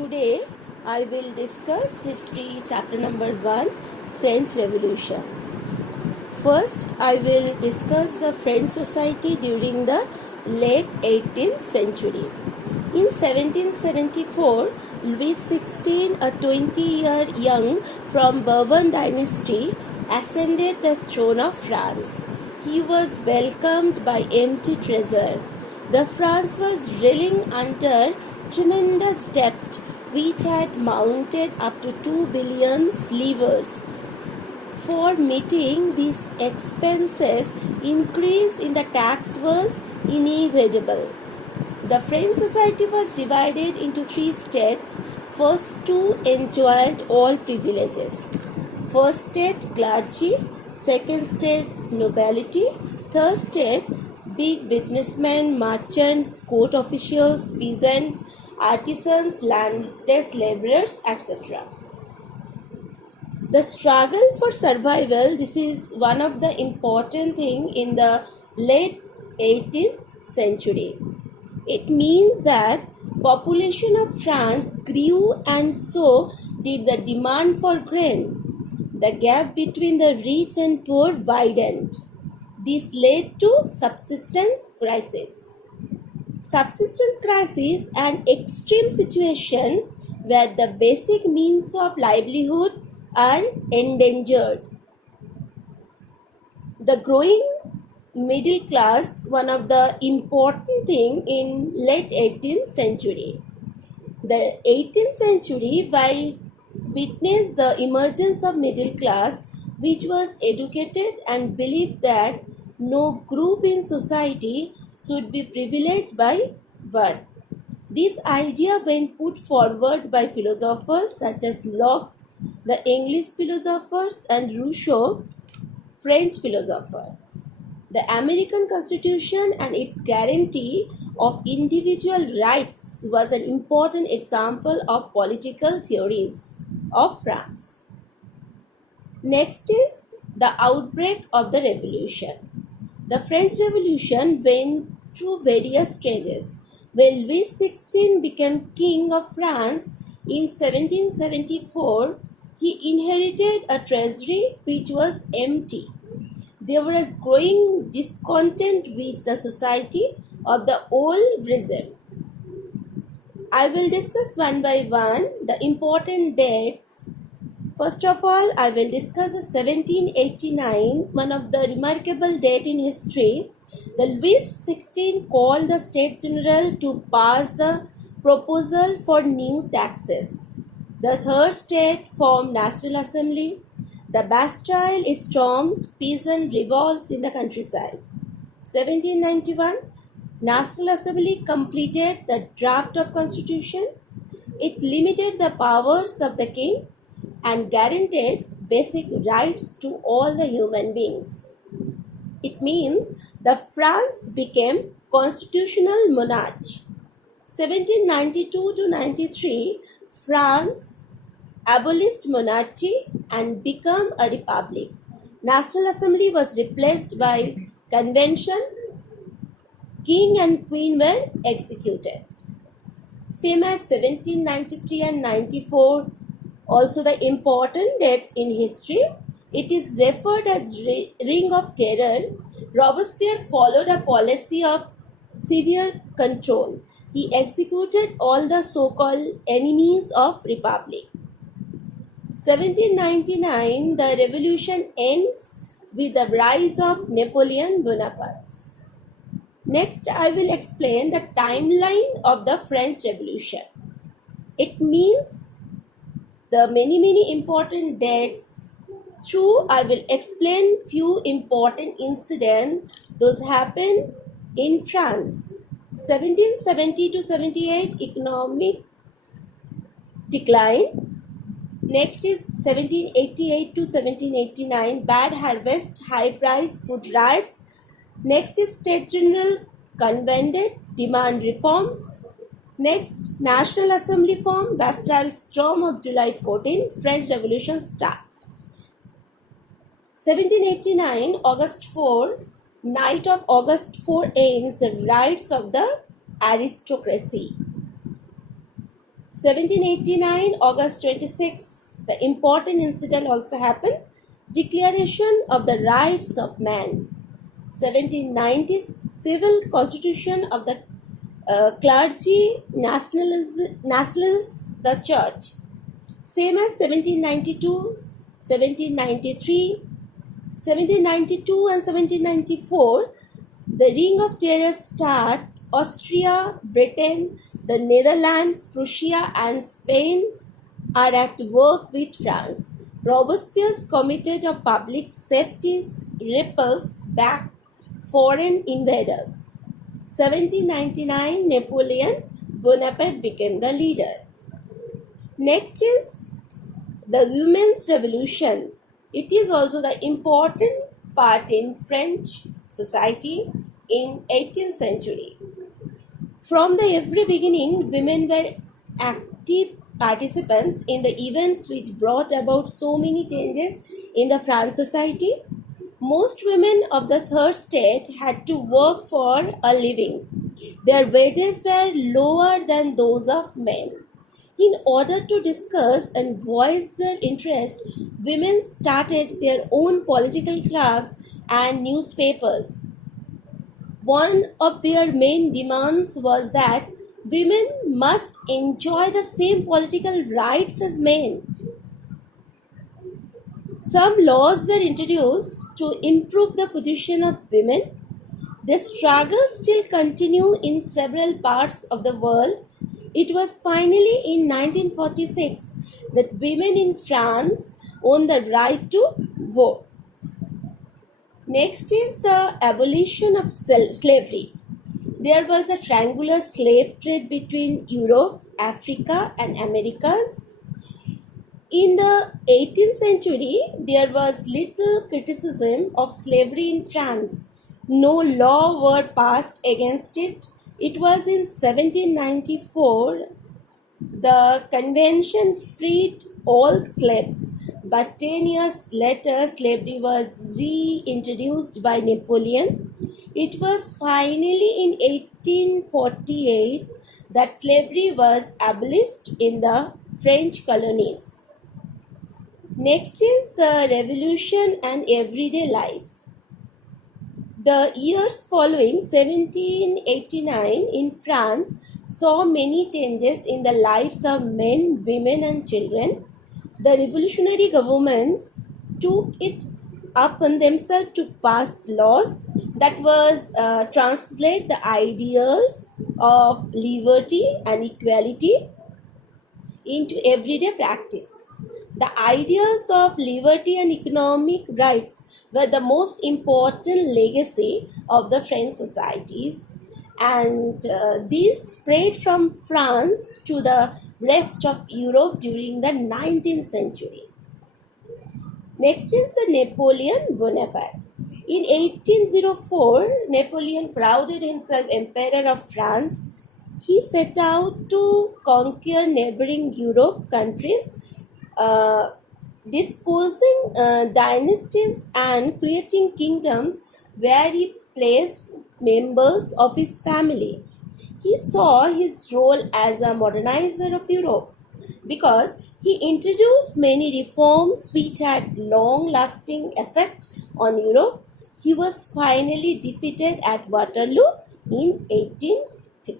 Today I will discuss history chapter number 1, French Revolution. First, I will discuss the French society during the late 18th century. In 1774, Louis XVI, a 20-year young from Bourbon dynasty, ascended the throne of France. He was welcomed by empty treasure. The France was reeling under tremendous debt, which had mounted up to 2 billion livres. For meeting these expenses, increase in the tax was inevitable. The French society was divided into 3 states. First two enjoyed all privileges. First state, clergy. Second state, nobility. Third state, big businessmen, merchants, court officials, peasants, artisans, landless laborers, etc. The struggle for survival, this is one of the important things in the late 18th century. It means that population of France grew and so did the demand for grain. The gap between the rich and poor widened. This led to subsistence crisis. Subsistence crisis, an extreme situation where the basic means of livelihood are endangered. The growing middle class, one of the important thing in late 18th century. The 18th century, while witnessed the emergence of middle class, which was educated and believed that no group in society should be privileged by birth. This idea, when put forward by philosophers such as Locke, the English philosophers, and Rousseau, French philosopher. The American Constitution and its guarantee of individual rights was an important example of political theories of France. Next is the outbreak of the revolution. The French Revolution went through various stages. When Louis XVI became King of France in 1774, he inherited a treasury which was empty. There was growing discontent with the society of the old regime. I will discuss one by one the important dates. First of all, I will discuss 1789, one of the remarkable date in history. The Louis XVI called the States General to pass the proposal for new taxes. The third state formed National Assembly. The Bastille is stormed, peasant revolts in the countryside. 1791, National Assembly completed the draft of Constitution. It limited the powers of the king and guaranteed basic rights to all the human beings. It means the France became constitutional monarchy. 1792 to 93, France abolished monarchy and became a republic. National Assembly was replaced by convention. King and queen were executed. Same as 1793 and 94, also the important date in history. It is referred as Reign of Terror. Robespierre followed a policy of severe control. He executed all the so-called enemies of republic. 1799, the revolution ends with the rise of Napoleon Bonaparte. Next, I will explain the timeline of the French Revolution. It means the many important dates. True, I will explain few important incidents those happened in France. 1770 to 78, economic decline. Next is 1788 to 1789, bad harvest, high price, food riots. Next is State General convened, demand reforms. Next, National Assembly formed, Bastille storm of July 14, French Revolution starts. 1789, August 4, night of August 4 ends the rights of the aristocracy. 1789, August 26, the important incident also happened. Declaration of the Rights of Man. 1790, Civil Constitution of the Clergy Nationalists the Church. Same as 1792, 1793, 1792 and 1794, the Ring of Terror start. Austria, Britain, the Netherlands, Prussia and Spain are at work with France. Robespierre's Committee of Public Safety repels back foreign invaders. 1799, Napoleon Bonaparte became the leader. Next is the Women's Revolution. It is also the important part in French society in 18th century. From the very beginning, women were active participants in the events which brought about so many changes in the French society. Most women of the third state had to work for a living. Their wages were lower than those of men. In order to discuss and voice their interests, women started their own political clubs and newspapers. One of their main demands was that women must enjoy the same political rights as men. Some laws were introduced to improve the position of women. The struggle still continues in several parts of the world. It was finally in 1946 that women in France won the right to vote. Next is the abolition of slavery. There was a triangular slave trade between Europe, Africa, and Americas. In the 18th century, there was little criticism of slavery in France. No law were passed against it. It was in 1794 the convention freed all slaves, but 10 years later slavery was reintroduced by Napoleon. It was finally in 1848 that slavery was abolished in the French colonies. Next is the revolution and everyday life. The years following 1789 in France saw many changes in the lives of men, women, and children. The revolutionary governments took it upon themselves to pass laws that was translate the ideals of liberty and equality into everyday practice. The ideas of liberty and economic rights were the most important legacy of the French societies, and these spread from France to the rest of Europe during the 19th century. Next is the Napoleon Bonaparte. In 1804, Napoleon crowned himself Emperor of France. He set out to conquer neighboring Europe countries, disposing dynasties and creating kingdoms where he placed members of his family. He saw his role as a modernizer of Europe because he introduced many reforms which had long-lasting effect on Europe. He was finally defeated at Waterloo in 18